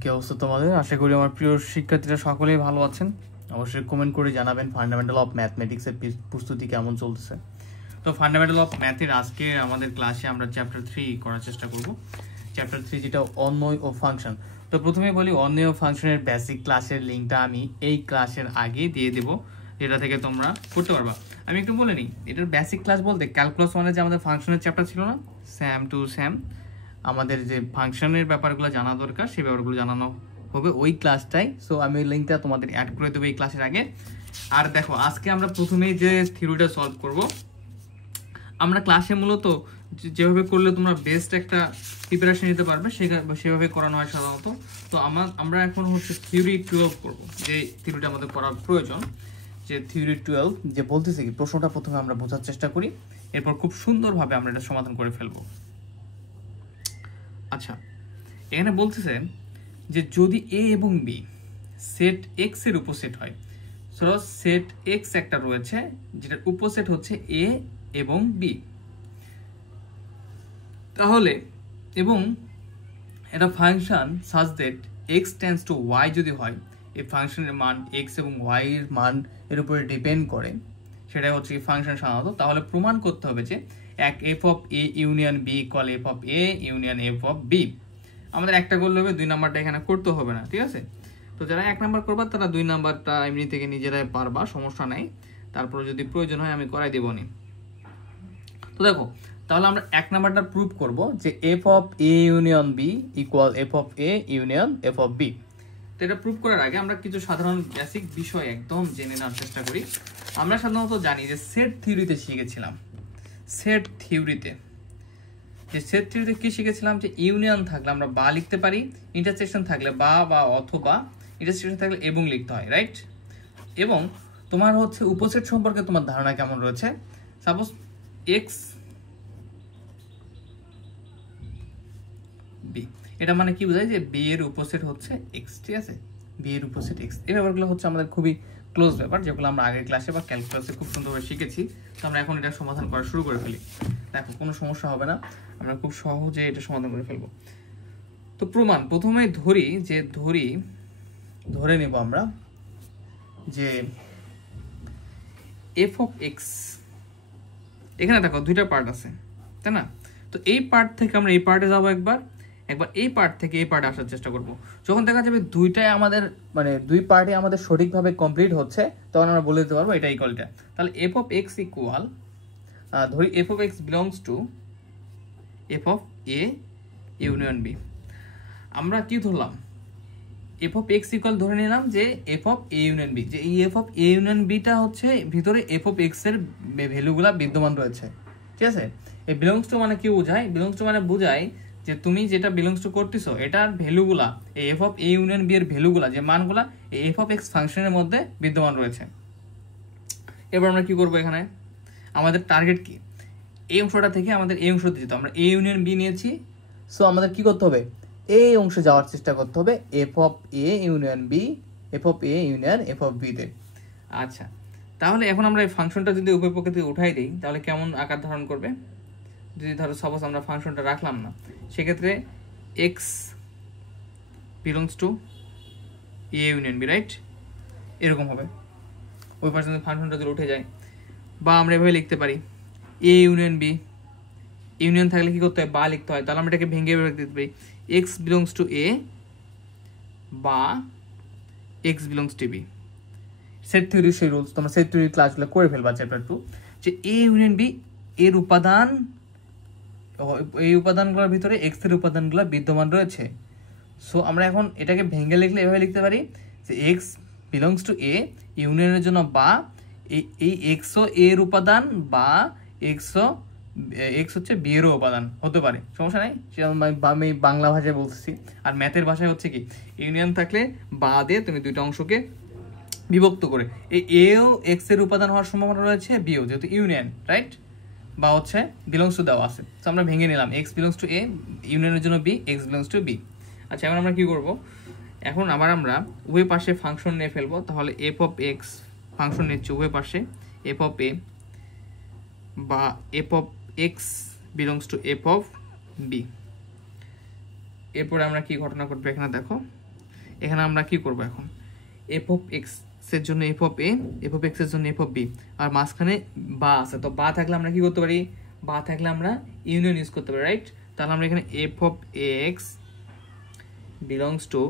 কি অবস্থা তোমাদের? আশা করি আমার প্রিয় শিক্ষার্থীরা সকলেই ভালো আছেন। অবশ্যই কমেন্ট করে জানাবেন ফান্ডামেন্টাল অফ ম্যাথমেটিক্সের প্রস্তুতি কেমন চলতেছে। তো ফান্ডামেন্টাল অফ ম্যাথের আজকে আমাদের ক্লাসে আমরা চ্যাপ্টার 3 করার চেষ্টা করব। চ্যাপ্টার 3 যেটা অন্বয় ও ফাংশন। তো প্রথমে বলি অন্বয় ও ফাংশনের বেসিক ক্লাসের লিঙ্কটা আমি এই ক্লাসের আগে দিয়ে দেব, যেটা থেকে তোমরা করতে পারবা। আমি একটু বলে নিই, এটার বেসিক ক্লাস বলতে ক্যালকুলাস 1 যে আমাদের ফাংশনের চ্যাপ্টার ছিল না, স্যাম টু স্যাম, আমাদের যে ফাংশনের ব্যাপারগুলো জানা দরকার সেই ব্যাপারগুলো জানানো হবে ওই ক্লাসটাই। সো আমি ওই লিঙ্কটা তোমাদের অ্যাড করে দেবো এই ক্লাসের আগে। আর দেখো, আজকে আমরা প্রথমেই যে থিওরিটা সলভ করব, আমরা ক্লাসে মূলত যেভাবে করলে তোমরা বেস্ট একটা প্রিপারেশন নিতে পারবে সেভাবে করানো হয় সাধারণত। তো আমরা এখন হচ্ছে থিওরি 12 করবো, যে থিওরিটা আমাদের করার প্রয়োজন। যে থিওরি 12 যে বলতেছে কি, প্রশ্নটা প্রথমে আমরা বোঝার চেষ্টা করি, এরপর খুব সুন্দরভাবে আমরা এটা সমাধান করে ফেলবো। আচ্ছা, এখানে বলতেছে যে যদি এ এবং বি সেট এক্স এর উপসেট হয়, সো সেট এক্স একটা রয়েছে যেটার উপসেট হচ্ছে এ এবং বি, তাহলে এবং এটা function such that x tends to y যদি হয়, এই ফাংশনের মান এক্স এবং ওয়াই এর মান এর উপরে ডিপেন্ড করে, সেটাই হচ্ছে ফাংশন সাধারণত। তাহলে প্রমাণ করতে হবে যে এক F of A union B equal F of A union F of B. আমাদের একটা করলে হবে, 2 নাম্বারটা এখানে করতে হবে না, ঠিক আছে? তো যারা 1 নাম্বার করবা তারা 2 নাম্বারটা এমনি থেকে নিজেরাই পারবা, সমস্যা নাই। তারপরে যদি প্রয়োজন হয় আমি করাই দেব নি। তো দেখো, তাহলে আমরা 1 নাম্বারটা প্রুভ করব যে F of A union B equal F of A union F of B. তো এটা প্রুভ করার আগে আমরা কিছু সাধারণ বেসিক বিষয় একদম জেনে নেওয়ার চেষ্টা করি। আমরা সাধারণত জানি যে সেট থিওরিতে শিখেছিলাম, সেট থিওরিতে কি শিখেছিলাম, যে ইউনিয়ন থাকলে আমরা বা লিখতে পারি, ইন্টারসেকশন থাকলে বা বা অথবা, ইন্টারসেকশন থাকলে এবং লিখতে হয়, রাইট? এবং তোমার হচ্ছে উপসেট সম্পর্কে তোমার ধারণা কেমন রয়েছে? সাপোজ এক্স বি, এটা মানে কি বোঝায় যে বি এর উপসেট হচ্ছে এক্স, ঠিক আছে? বি এর উপসেট এক্স, এই ব্যাপারগুলো হচ্ছে আমাদের খুবই ক্লোজ ব্যাপার, যেগুলো আমরা আগের ক্লাসে বা ক্যালকুলাসে খুব সুন্দরভাবে শিখেছি। তো আমরা এখন এটা সমাধান করা শুরু করে ফেলি। দেখো, কোনো সমস্যা হবে না, আমরা খুব সহজে এটা সমাধান করে ফেলবো। তো প্রমাণ প্রথমে ধরে নেব আমরা যে এফ অফ এক্স, এখানে দেখো 2টা পার্ট আছে, তাই না? তো এই পার্ট থেকে আমরা এই পার্টে যাবো, একবার এই পার্ট থেকে এই পার্টে আসার চেষ্টা করব। যখন দেখা যাবে দুইটাই আমাদের মানে 2 পার্টে আমাদের সঠিকভাবে কমপ্লিট হচ্ছে, তখন আমরা বলে দিতে পারবো এটা ইকুয়ালটা। তাহলে এফ অফ এক্স ইকুয়াল, ধরি F of x belongs to F of A union B. আমরা কি ধরলাম? এফ অফ এক্স ইকুয়াল ধরে নিলাম যে F of A union B, যে এই F of A union beta হচ্ছে ভিতরে এফ অফ এক্স এর ভ্যালুগুলা বিদ্যমান রয়েছে, ঠিক আছে? এই বিলংস টু মানে কি বোঝায়? বিলংস টু মানে বোঝায় যে তুমি যেটা বিলংস টু করতেছো এটার ভ্যালুগুলা, এই F of A union B এর ভ্যালুগুলা, যে মানগুলা এই এফ অফ এক্স ফাংশনের মধ্যে বিদ্যমান রয়েছে। এবার আমরা কি করব? এখানে আমাদের টার্গেট কি? এই অংশটা থেকে আমাদের এই অংশতে যেতে, আমরা এ ইউনিয়ন বি নিয়েছি, সো আমাদের কি করতে হবে? এই অংশে যাওয়ার চেষ্টা করতে হবে, F of A union B, F of A union F of B তে। আচ্ছা, তাহলে এখন আমরা এই ফাংশনটা যদি উভয় পক্ষ থেকে উঠাই দিই, তাহলে কেমন আকার ধারণ করবে? যদি ধরো সাপোজ আমরা ফাংশনটা রাখলাম না, সেক্ষেত্রে X belongs to A union B, right? এরকম হবে ওই পাশে ফাংশনটা যদি উঠে যায়। বা আমরা এভাবে লিখতে পারি এ ইউনিয়ন বি, ইউনিয়ন থাকলে কি করতে হয়? বা লিখতে হয়। তাহলে আমরা এটাকে ভেঙে দিতে পারি এক্স বিলংস টু এ বা X belongs to B. Set theory সেই রুলস তোমরা সেট থিওরি ক্লাসগুলো করে ফেলবা চ্যাপ্টার 2, যে এ ইউনিয়ন বি এর উপাদান, এই উপাদানগুলোর ভিতরে এক্স এর উপাদানগুলো বিদ্যমান রয়েছে। সো আমরা এখন এটাকে ভেঙে লিখলে এভাবে লিখতে পারি যে এক্স বিলংস টু এ, ইউনিয়নের জন্য বা এই এক্সও এর উপাদান বা এক্স হচ্ছে বি এরও উপাদান হতে পারে, সমস্যা নাই। আমি বাংলা ভাষায় বলতেছি, আর ম্যাথের ভাষায় হচ্ছে কি, ইউনিয়ন থাকলে বা দিয়ে তুমি 2টা অংশকে বিভক্ত করে এই এও এক্স এর উপাদান হওয়ার সম্ভাবনা রয়েছে, বিও যেহেতু ইউনিয়ন, রাইট? বা হচ্ছে বিলংস টু দেওয়া আছে, তো আমরা ভেঙে নিলাম এক্স বিলংস টু এ, ইউনিয়নের জন্য B, X belongs to B. আচ্ছা, এখন আমরা কি করব? এখন আবার আমরা উভয় পাশে ফাংশন নিয়ে ফেলবো। তাহলে এফ অফ এক্স ফাংশন নিচ্ছে উভয় পাশে, এফ অফ এ বা F of x belongs to F of B. এরপরে আমরা কি ঘটনা ঘটবে এখানে দেখো, এখানে আমরা কি করব এখন, এফ অফ এক্স এর জন্য F of A, F of x এর জন্য এফ অফ বি, আর মাঝখানে বা আছে, তো বা থাকলে আমরা কি করতে পারি, বা থাকলে আমরা ইউনিয়ন ইউজ করতে পারি, রাইট? তাহলে আমরা এখানে F of x belongs to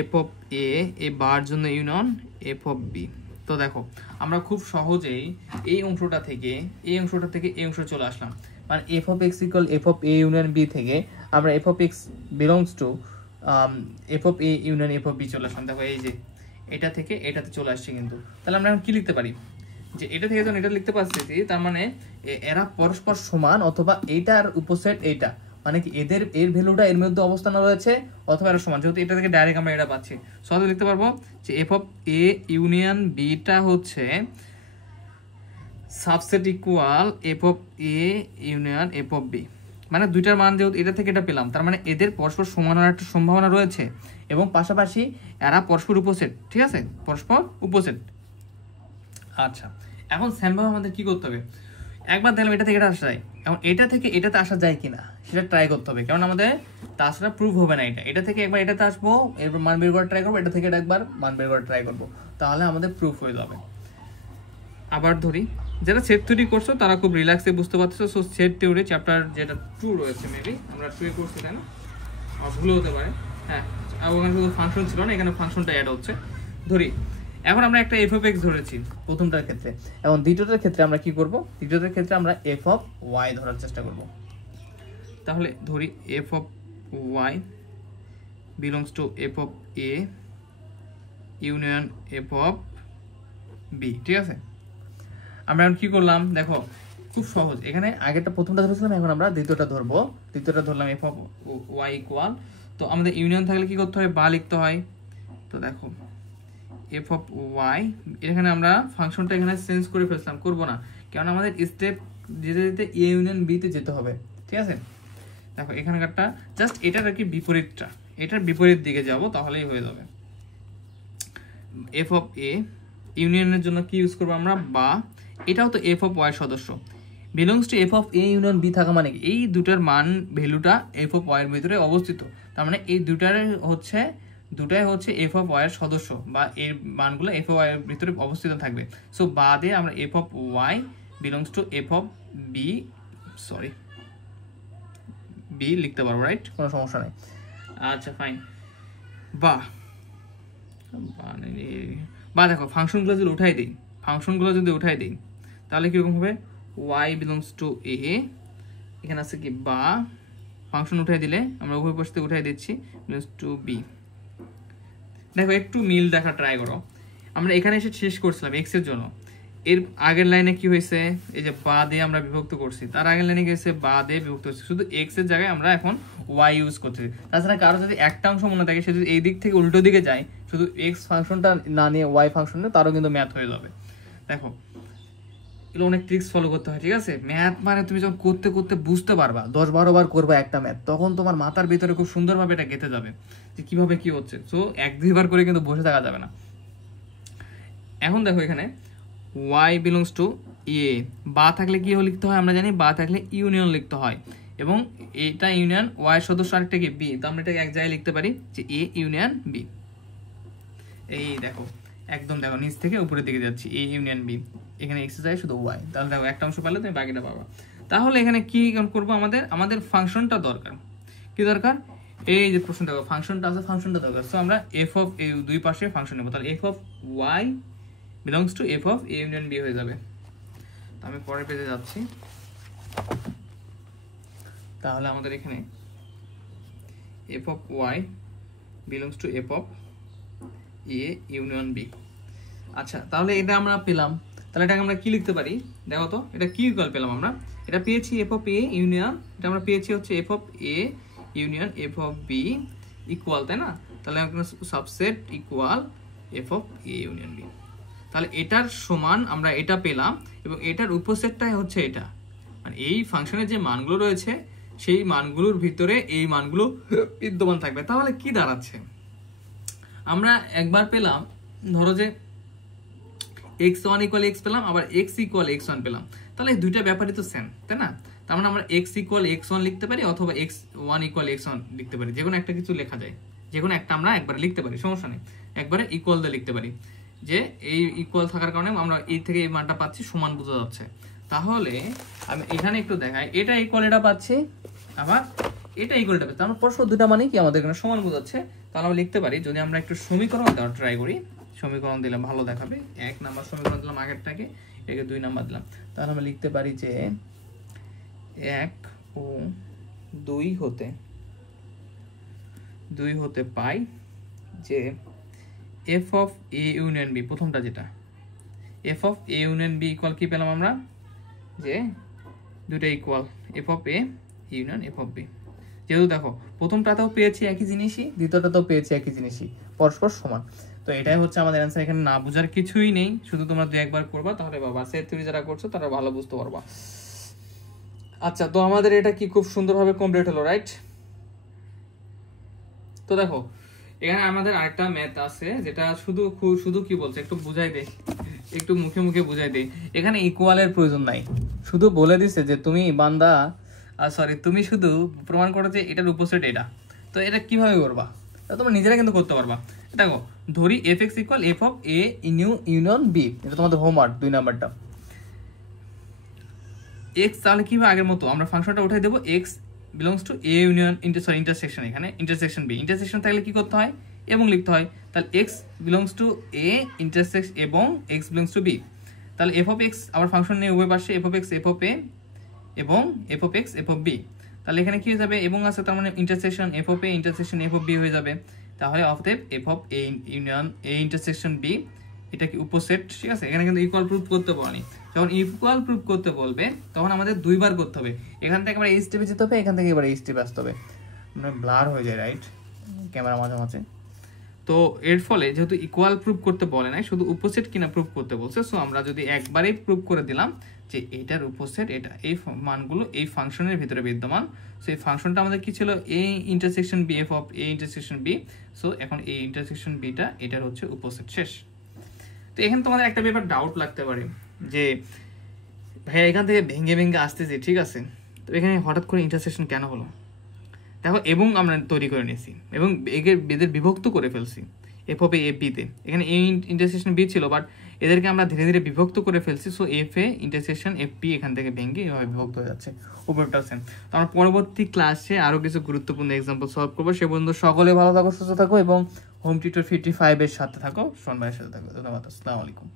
F of a, এই বার জন্য ইউনিয়ন এফ অফ বি। তো দেখো আমরা খুব সহজেই এই অংশটা থেকে এই অংশ চলে আসলাম, মানে F of X equal F of A union B থেকে আমরা F of x belongs to F of A union F of B চলে আসলাম। দেখো এই যে এটা থেকে এটাতে চলে আসছে কিন্তু, তাহলে আমরা এখন কি লিখতে পারি, যে এটা থেকে যখন এটা লিখতে পারছি, তার মানে এরা পরস্পর সমান, অথবা এইটার উপসেট এইটা, মানে কি এর ভ্যালুটা এর মধ্যে অবস্থান রয়েছে, অথবা এরা সমান। যেহেতু এটা থেকে ডাইরেক্ট আমরা এটা পাচ্ছি, সহজে লিখতে পারবো যে F of A union beta হচ্ছে subset equal F of A union F of b. মানে দুইটার মান যেহেতু এটা থেকে এটা পেলাম, তার মানে এদের পরস্পর সমান হওয়ার একটা সম্ভাবনা রয়েছে, এবং পাশাপাশি এরা পরস্পর উপসেট, ঠিক আছে, পরস্পর উপসেট। আচ্ছা, এখন সেমভাবে আমাদের কি করতে হবে, একবার দেখলাম এটা থেকে এটা আসা যায়, এখন এটা থেকে এটাতে আসা যায় কিনা সেটা ট্রাই করতে হবে, কারণ আমাদের তাছাড়া প্রুভ হবে না। এটা থেকে একবার এটাতে আসবো, এরপর মান বের করার ট্রাই করবো, এটা থেকে এটা একবার মান বের করার ট্রাই করবো, তাহলে আমাদের প্রুফ হয়ে যাবে। আবার ধরি, যারা সেট থিওরি করছো তারা খুব রিল্যাক্সে বুঝতে পারছো। সো সেট থিওরি চ্যাপ্টার যেটা 2 রয়েছে, মেবি আমরা 2 এ করছি, তাই না? আর ভুলে হতে পারে, হ্যাঁ। আর ওখানে শুধু ফাংশন ছিল না, এখানে ফাংশনটা অ্যাড হচ্ছে। ধরি এখন আমরা একটা এফ অফ এক্স ধরেছি প্রথমটার ক্ষেত্রে, এবং দ্বিতীয়টার ক্ষেত্রে আমরা কি করব, দ্বিতীয়টার ক্ষেত্রে আমরা এফ অফ ওয়াই ধরার চেষ্টা করব। তাহলে ধরি F of Y belongs to F of A union F of B, ঠিক আছে? আমরা এখন কি করলাম দেখো, খুব সহজ। এখানে আগেরটা প্রথমটা ধরেছিলাম, এখন আমরা দ্বিতীয়টা ধরবো। দ্বিতীয়টা ধরলাম এফ অফ ওয়াই ইকুয়াল, তো আমাদের ইউনিয়ন থাকলে কি করতে হয়, বা লিখতে হয়। তো দেখো এফ অফ ওয়াই, এখানে আমরা ফাংশনটা এখানে চেঞ্জ করে ফেলছিলাম, করবো না, কারণ আমাদের স্টেপ যেতে যেতে এ ইউনিয়ন বি তে যেতে হবে, ঠিক আছে? দেখো এখানকারটা জাস্ট এটার আর কি বিপরীতটা, এটার বিপরীত দিকে যাব, তাহলেই হয়ে যাবে। এফ অফ এ ইউনিয়নের জন্য কি ইউজ করবো আমরা, বা, এটাও তো এফ অফ ওয়াই সদস্য, belongs to F of A union B থাকা মানে কি, এই দুটার মান ভ্যালুটা এফ অফ ওয়াই এর ভিতরে অবস্থিত, তার মানে এই দুটাই হচ্ছে এফ অফ ওয়াই এর সদস্য, বা এর মানগুলো এফ অফ ওয়াই এর ভিতরে অবস্থিত থাকবে। সো বাদে আমরা F of Y belongs to F of B, B লিখতে পারবো, রাইট? কোনো সমস্যা নেই। আচ্ছা ফাইন। বা দেখো ফাংশনগুলো যদি উঠাই দিই তাহলে কিরকম হবে, ওয়াই বিলংস টু এ, এখানে আছে কি বা, ফাংশন উঠাই দিলে আমরা উভয় পাশে উঠাই দিচ্ছি বিলংস টু বি। দেখো একটু মিল দেখা ট্রাই করো, আমরা এখানে এসে শেষ করছিলাম এক্স এর জন্য, এর আগের লাইনে কি হয়েছে, এই যে বা দিয়ে আমরা বিভক্ত করছি, তার আগের লাইনে কি হয়েছে, বা দিয়ে বিভক্ত হচ্ছে, শুধু এক্স এর জায়গায় আমরা এখন ওয়াই ইউজ করছি। তাছাড়া কারো যদি একটা অংশ মনে থাকে, সে যদি এই দিক থেকে উল্টো দিকে যায়, শুধু এক্স ফাংশনটা না নিয়ে ওয়াই ফাংশন নিয়ে, তারও কিন্তু ম্যাথ হয়ে যাবে। দেখো এগুলো অনেক ট্রিক্স ফলো করতে হয়, ঠিক আছে? ম্যাথ মানে তুমি যখন করতে করতে বুঝতে পারবা, 10-12 বার করবা একটা ম্যাথ, তখন তোমার মাথার ভিতরে খুব সুন্দরভাবে এটা গেঁথে যাবে যে কিভাবে কি হচ্ছে। সো 1-2 বার করে কিন্তু বসে থাকা যাবে না। এখন দেখো এখানে y বিলংস টু এ, বা থাকলে কি লিখতে হয় আমরা জানি, বা থাকলে ইউনিয়ন লিখতে হয়, এবং এটা ইউনিয়ন y সদস্য আরেকটা কি বি, তো আমরা এটাকে এক জায়গায় লিখতে পারি যে এ ইউনিয়ন বি। এই দেখো একদম দেখো নিচ থেকে উপরের দিকে যাচ্ছি, এ ইউনিয়ন বি, এখানে এক্স যায় শুধু ওয়াই, তাহলে দেখো একটা অংশ পেলে তুমি বাকিটা পাবা। তাহলে এখানে কি করবো, আমাদের ফাংশনটা দরকার, কি দরকার, এই যে প্রশ্ন দেখো ফাংশনটা আছে, ফাংশনটা দরকার। সো আমরা এফ অফ এ দুই পাশে ফাংশন নেবো, তাহলে F of Y belongs to F of A union B হয়ে যাবে। তো আমি পরের পেজে যাচ্ছি, তাহলে আমাদের এখানে F of Y belongs to F of A union B. আচ্ছা তাহলে এটা আমরা পেলাম, তাহলে এটাকে আমরা কি লিখতে পারি দেখো তো, এটা কি ইকুয়াল পেলাম আমরা, এটা পেয়েছি এফ অফ এ ইউনিয়ন, এটা আমরা পেয়েছি হচ্ছে F of A union F of B equal, তাই না? তাহলে আমরা subset equal F of A union B, তাহলে এটার সমান আমরা এটা পেলাম, এবং এটার উপসেটটাই হচ্ছে এটা, মানে এই ফাংশনের যে মানগুলো রয়েছে সেই মানগুলোর ভিতরে এই মানগুলো বিদ্যমান থাকবে। তাহলে কি দাঁড়াচ্ছে, আমরা একবার পেলাম ধরো যে x1 ইকুয়াল x পেলাম, আবার x ইকুয়াল x1 পেলাম, তাহলে এই দুইটা ব্যাপারই তো সেম, তাই না? তার মানে আমরা x ইকুয়াল x1 লিখতে পারি অথবা x1 ইকুয়াল x1 লিখতে পারি, যে কোনো একটা কিছু লেখা যায়, যে কোনো একটা আমরা একবারে লিখতে পারি, সমস্যা নেই, একবারে ইকুয়াল দিয়ে লিখতে পারি, যে এই ইকুয়াল থাকার কারণে আমরা এই থেকে এই মানটা পাচ্ছি, সমান বোঝা যাচ্ছে। তাহলে আমি এখানে একটু দেখাই, এটা ইকুয়াল এটা পাচ্ছি, আবার এটা ইকুয়াল এটা পাচ্ছি, আমরা পরস্পর দুটা মানে কি আমাদের এখানে সমান বোঝাচ্ছে। তাহলে আমরা লিখতে পারি, যদি আমরা একটু সমীকরণ দেওয়ার ট্রাই করি, সমীকরণ দিলে ভালো দেখাবে, 1 নাম্বার সমীকরণ দিলাম আগেরটাকে, এটাকে 2 নাম্বার দিলাম, তাহলে আমরা লিখতে পারি যে 1 ও 2 হতে পাই যে f of a union b, প্রথমটা যেটা f of a union b equal কি পেলাম আমরা, যে দুটো equal f of a union f of b। যেহেতু দেখো প্রথমটাতেও পেয়েছি একই জিনিসই, দ্বিতীয়টাতেও পেয়েছি একই জিনিসই, পরস্পর সমান। তো এটাই হচ্ছে আমাদের অ্যান্সার, এখানে না বোঝার কিছুই নেই, শুধু তোমরা 2-1 করবা, তাহলে বাবা সেট থিওরি যারা করছো তারা ভালো বুঝতে পারবা। আচ্ছা, তো আমাদের এটা কি খুব সুন্দরভাবে কমপ্লিট হলো, রাইট? তো দেখো এখানে আমাদের আরেকটা ম্যাথ আছে, যেটা শুধু কি বলছে একটু বুঝাই দে, একটু মুখে মুখে বুঝাই দে। এখানে ইকুয়ালের প্রয়োজন নাই, শুধু বলে দিছে যে তুমি বান্দা তুমি শুধু প্রমাণ করো যে এটার উপসেট এটা। তো এটা কিভাবে করবা, তোমরা নিজেরা কিন্তু করতে পারবা। দেখো ধরি f(x) equal f of a union b, এটা তোমাদের হোমওয়ার্ক 2 নাম্বারটা। x তাহলে কি হবে, আগের মতো আমরা ফাংশনটা উঠাই দেবো, x belongs to a union intersection, এখানে ইন্টারসেকশন b, ইন্টারসেকশন থাকলে কি করতে হয়, এবং লিখতে হয়, তাহলে x belongs to a intersect এবং x বিলংস টু b, তাহলে f অফ x আবার ফাংশন নিয়ে উভয় পাশে f of x f of a এবং f of x f of b, তাহলে এখানে কি হয়ে যাবে, এবং আছে তার মানে intersection f of a intersection f of b হয়ে যাবে। তাহলে অতএব f of a union a intersection b এটা কি উপসেট, ঠিক আছে? এখানে কিন্তু ইকুয়াল প্রুফ করতে বলেনি, যখন ইকুয়াল প্রুফ করতে বলবে তখন আমাদের 2বার করতে হবে, এখান থেকে এবার এই স্টেপে যেতে হবে, এখান থেকে এবার এই স্টেপে আসতে হবে, মানে ব্লার হয়ে যায়, রাইট, ক্যামেরা মাঝে মাঝে। তো এর ফলে যেহেতু ইকুয়াল প্রুফ করতে বলে নাই, শুধু উপসেট কিনা প্রুফ করতে বলছে, সো আমরা যদি একবারেই প্রুফ করে দিলাম যে এটার উপসেট এটা, এই মানগুলো এই ফাংশনের ভিতরে বিদ্যমান, সো এই ফাংশনটা আমাদের কি ছিল, a intersection b f of a intersection b, so এখন এই ইন্টারসেকশন bটা এটার হচ্ছে উপসেট, শেষ। তো এখানে তোমাদের একটা ব্যাপার ডাউট লাগতে পারে যে ভাইয়া এখান থেকে ভেঙে ভেঙে আসতেছে, ঠিক আছে, তো এখানে হঠাৎ করে ইন্টারসেকশন কেন হলো? দেখো এবং আমরা তৈরি করে নিয়েছি এবং এদের বিভক্ত করে ফেলছি এফ অফ এ বিতে, এখানে এ ইন্টারসেকশন বি ছিল, বাট এদেরকে আমরা ধীরে ধীরে বিভক্ত করে ফেলছি, so F A intersection F P এখান থেকে ভেঙে এভাবে বিভক্ত হয়ে যাচ্ছে, উপরটা সেম। তো আমরা পরবর্তী ক্লাসে আরও কিছু গুরুত্বপূর্ণ এক্সাম্পল সলভ করবো। সে পর্যন্ত সকলে ভালো থাকো, সুস্থ থাকো এবং হোম টিউটর 55 এর সাথে থাকো, শোন ভাইয়ের সাথে থাকো। ধন্যবাদ, আসসালামু আলাইকুম।